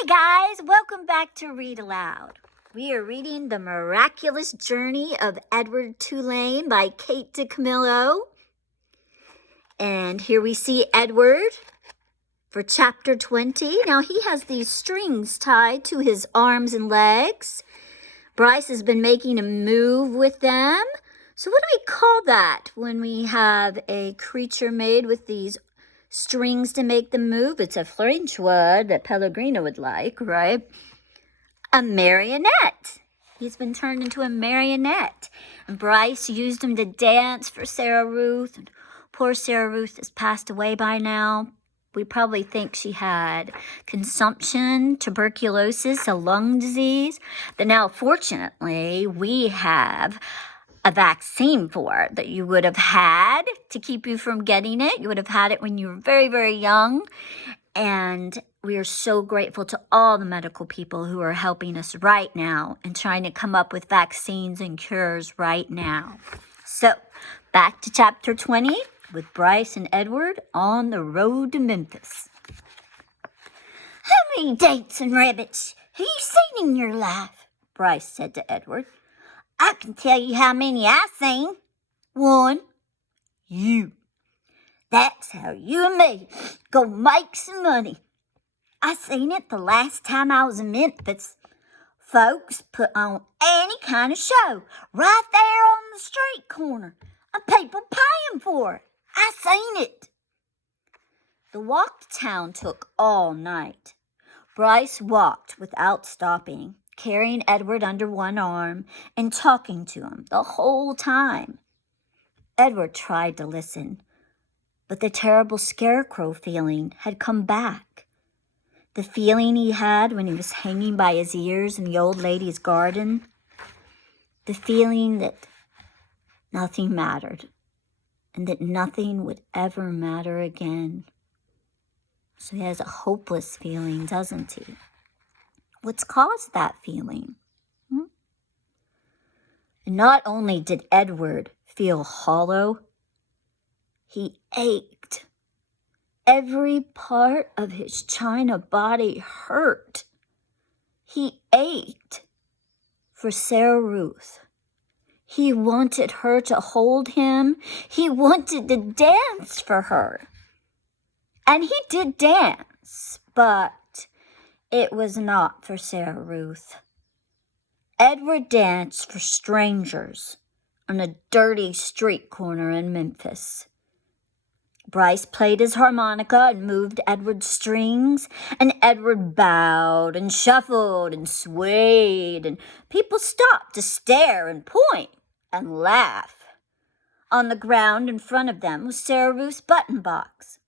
Hey guys, welcome back to Read Aloud. We are reading The Miraculous Journey of Edward Tulane by Kate DeCamillo. And here we see Edward for chapter 20. Now he has these strings tied to his arms and legs. Bryce has been making a move with them. So what do we call that when we have a creature made with these strings to make them move? It's a French word that Pellegrino would like, right? A marionette. He's been turned into a marionette. And Bryce used him to dance for Sarah Ruth. And poor Sarah Ruth has passed away by now. We probably think she had consumption, tuberculosis, a lung disease. But now, fortunately, we have a vaccine for it that you would have had to keep you from getting it. You would have had it when you were very, very young. And we are so grateful to all the medical people who are helping us right now and trying to come up with vaccines and cures right now. So, back to chapter 20 with Bryce and Edward on the road to Memphis. How many dates and rabbits have you seen in your life? Bryce said to Edward. I can tell you how many I've seen. 1. You. That's how you and me go make some money. I seen it the last time I was in Memphis. Folks put on any kind of show right there on the street corner, and people paying for it. I seen it. The walk to town took all night. Bryce walked without stopping, carrying Edward under one arm and talking to him the whole time. Edward tried to listen, but the terrible scarecrow feeling had come back. The feeling he had when he was hanging by his ears in the old lady's garden. The feeling that nothing mattered and that nothing would ever matter again. So he has a hopeless feeling, doesn't he? What's caused that feeling? And not only did Edward feel hollow, he ached. Every part of his china body hurt. He ached for Sarah Ruth. He wanted her to hold him. He wanted to dance for her. And he did dance, but it was not for Sarah Ruth. Edward danced for strangers on a dirty street corner in Memphis. Bryce played his harmonica and moved Edward's strings, and Edward bowed and shuffled and swayed, and people stopped to stare and point and laugh. On the ground in front of them was Sarah Ruth's button box.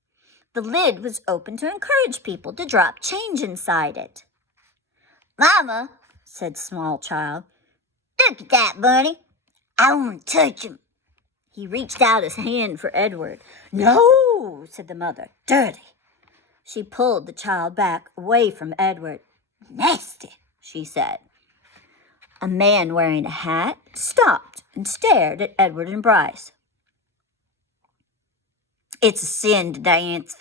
The lid was open to encourage people to drop change inside it. "Mama," said small child, "look at that bunny. I want to touch him." He reached out his hand for Edward. "No," said the mother, "dirty." She pulled the child back away from Edward. "Nasty," she said. A man wearing a hat stopped and stared at Edward and Bryce. "It's a sin to dance,"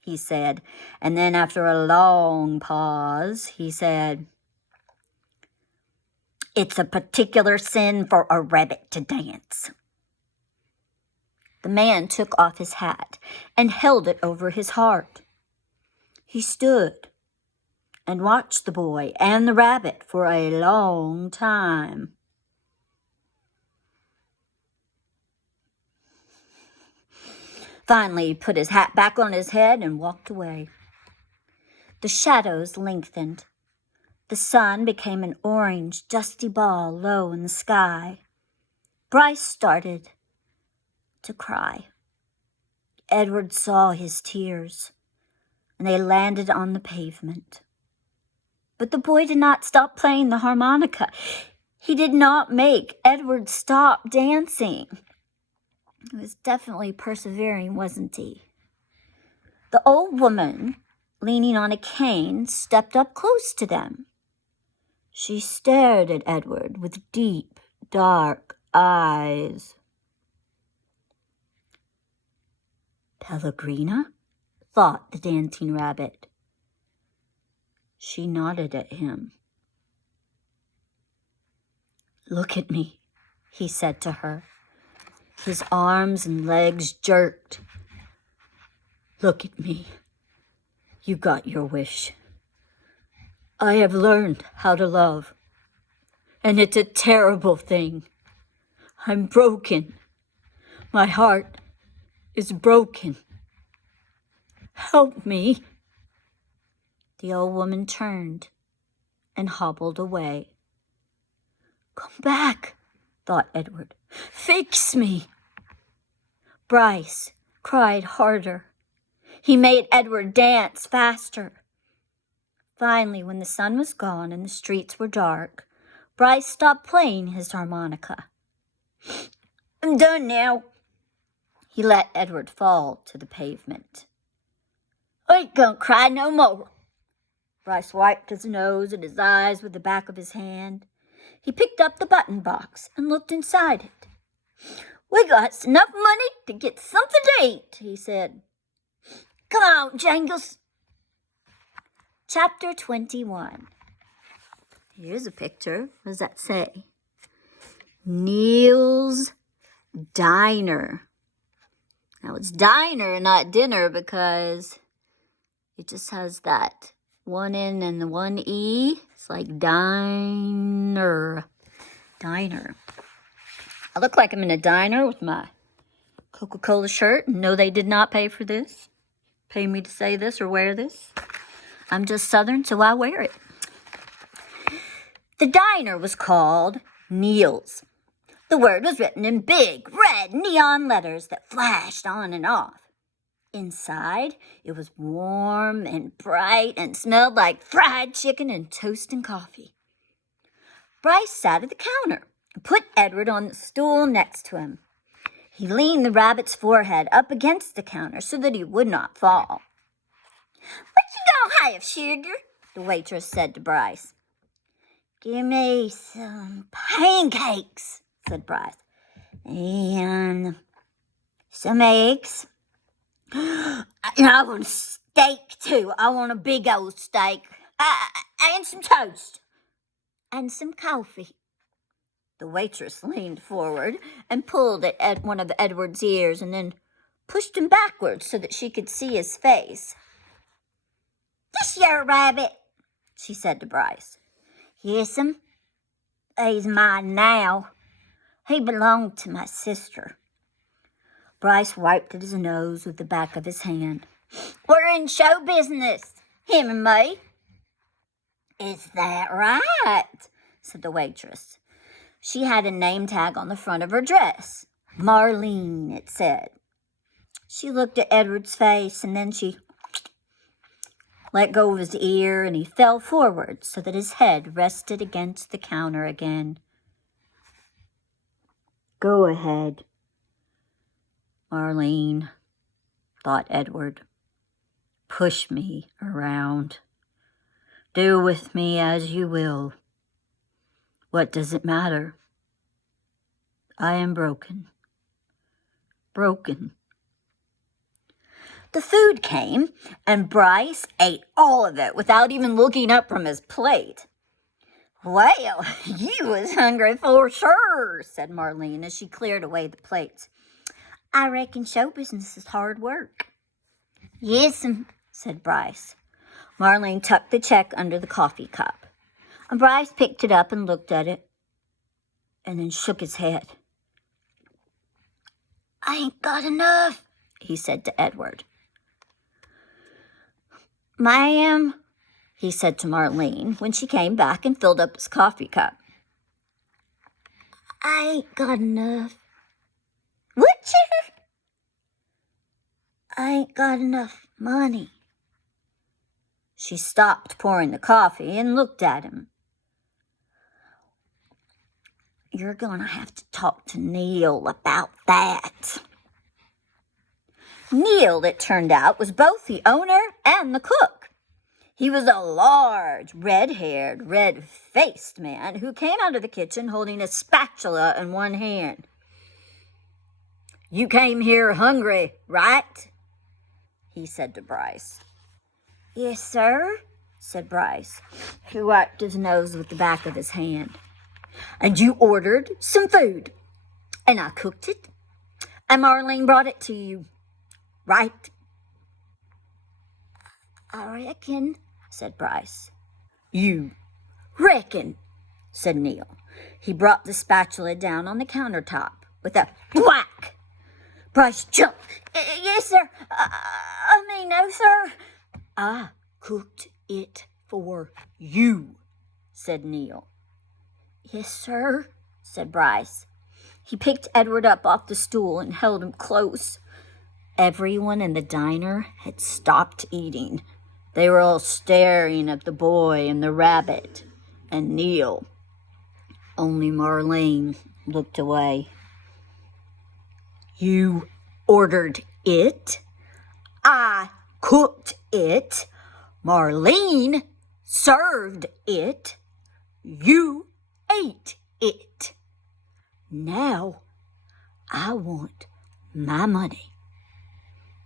he said, and then after a long pause, he said, "It's a particular sin for a rabbit to dance." The man took off his hat and held it over his heart. He stood and watched the boy and the rabbit for a long time. Finally, he put his hat back on his head and walked away. The shadows lengthened. The sun became an orange, dusty ball low in the sky. Bryce started to cry. Edward saw his tears, and they landed on the pavement. But the boy did not stop playing the harmonica. He did not make Edward stop dancing. He was definitely persevering, wasn't he? The old woman, leaning on a cane, stepped up close to them. She stared at Edward with deep, dark eyes. "Pellegrina?" thought the dancing rabbit. She nodded at him. "Look at me," he said to her. His arms and legs jerked. "Look at me. You got your wish. I have learned how to love. And it's a terrible thing. I'm broken. My heart is broken. Help me." The old woman turned and hobbled away. "Come back," thought Edward. "Fix me." Bryce cried harder. He made Edward dance faster. Finally, when the sun was gone and the streets were dark, Bryce stopped playing his harmonica. "I'm done now." He let Edward fall to the pavement. "I ain't gonna cry no more." Bryce wiped his nose and his eyes with the back of his hand. He picked up the button box and looked inside it. "We got enough money to get something to eat," he said. "Come on, Jangles." Chapter 21. Here's a picture. What does that say? Neil's Diner. Now it's diner, not dinner, because it just has that one N and the one E. It's like diner. Diner. I look like I'm in a diner with my Coca-Cola shirt. No, they did not pay for this. Pay me to say this or wear this. I'm just Southern, so I wear it. The diner was called Neil's. The word was written in big, red, neon letters that flashed on and off. Inside, it was warm and bright and smelled like fried chicken and toast and coffee. Bryce sat at the counter and put Edward on the stool next to him. He leaned the rabbit's forehead up against the counter so that he would not fall. "What you gonna have, sugar?" the waitress said to Bryce. "Give me some pancakes," said Bryce, "and some eggs. And I want steak, too. I want a big old steak. And some toast. And some coffee." The waitress leaned forward and pulled at one of Edward's ears and then pushed him backwards so that she could see his face. "This your rabbit," she said to Bryce. "Yes'm. He's mine now. He belonged to my sister." Bryce wiped at his nose with the back of his hand. "We're in show business, him and me." "Is that right?" said the waitress. She had a name tag on the front of her dress. Marlene, it said. She looked at Edward's face, and then she let go of his ear, and he fell forward so that his head rested against the counter again. "Go ahead, Marlene," thought Edward. "Push me around. Do with me as you will. What does it matter? I am broken. Broken." The food came, and Bryce ate all of it without even looking up from his plate. "Well, you was hungry for sure," said Marlene as she cleared away the plates. "I reckon show business is hard work." "Yes'm," said Bryce. Marlene tucked the check under the coffee cup. And Bryce picked it up and looked at it, and then shook his head. "I ain't got enough," he said to Edward. "Ma'am," he said to Marlene when she came back and filled up his coffee cup. "I ain't got enough." "What, chicken?" "I ain't got enough money." She stopped pouring the coffee and looked at him. "You're going to have to talk to Neil about that." Neil, it turned out, was both the owner and the cook. He was a large, red-haired, red-faced man who came out of the kitchen holding a spatula in one hand. "You came here hungry, right?" he said to Bryce. "Yes, sir," said Bryce. He wiped his nose with the back of his hand. And you ordered some food, and I cooked it, and Marlene brought it to you, right? I reckon, said Bryce. You reckon, said Neil. He brought the spatula down on the countertop with a whack. Bryce jumped. Yes, sir. No, sir. I cooked it for you, said Neil. Yes, sir, said Bryce. He picked Edward up off the stool and held him close. Everyone in the diner had stopped eating. They were all staring at the boy and the rabbit and Neil. Only Marlene looked away. You ordered it. I cooked it. Marlene served it. You ate it. Now I want my money.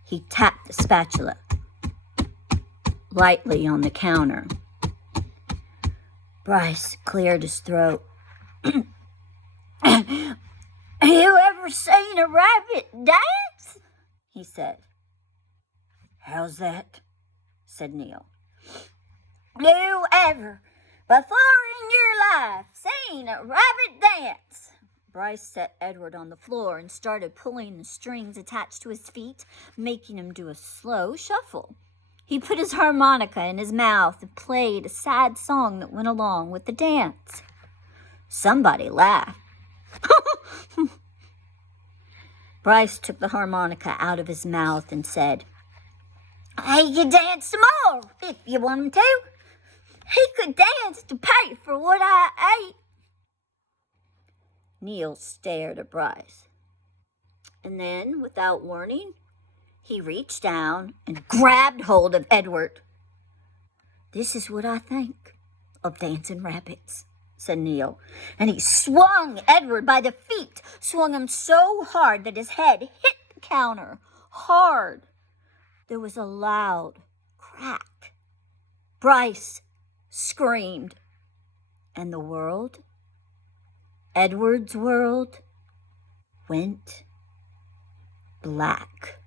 He tapped the spatula lightly on the counter. Bryce cleared his throat. You ever seen a rabbit dance? He said. How's that? Said Neil. You ever, before in your life, seen a rabbit dance? Bryce set Edward on the floor and started pulling the strings attached to his feet, making him do a slow shuffle. He put his harmonica in his mouth and played a sad song that went along with the dance. Somebody laughed. Bryce took the harmonica out of his mouth and said, He could dance some more if you want him to. He could dance to pay for what I ate. Neil stared at Bryce. And then, without warning, he reached down and grabbed hold of Edward. This is what I think of dancing rabbits, said Neil. And he swung Edward by the feet, swung him so hard that his head hit the counter hard. There was a loud crack. Bryce screamed. And the world, Edward's world, went black.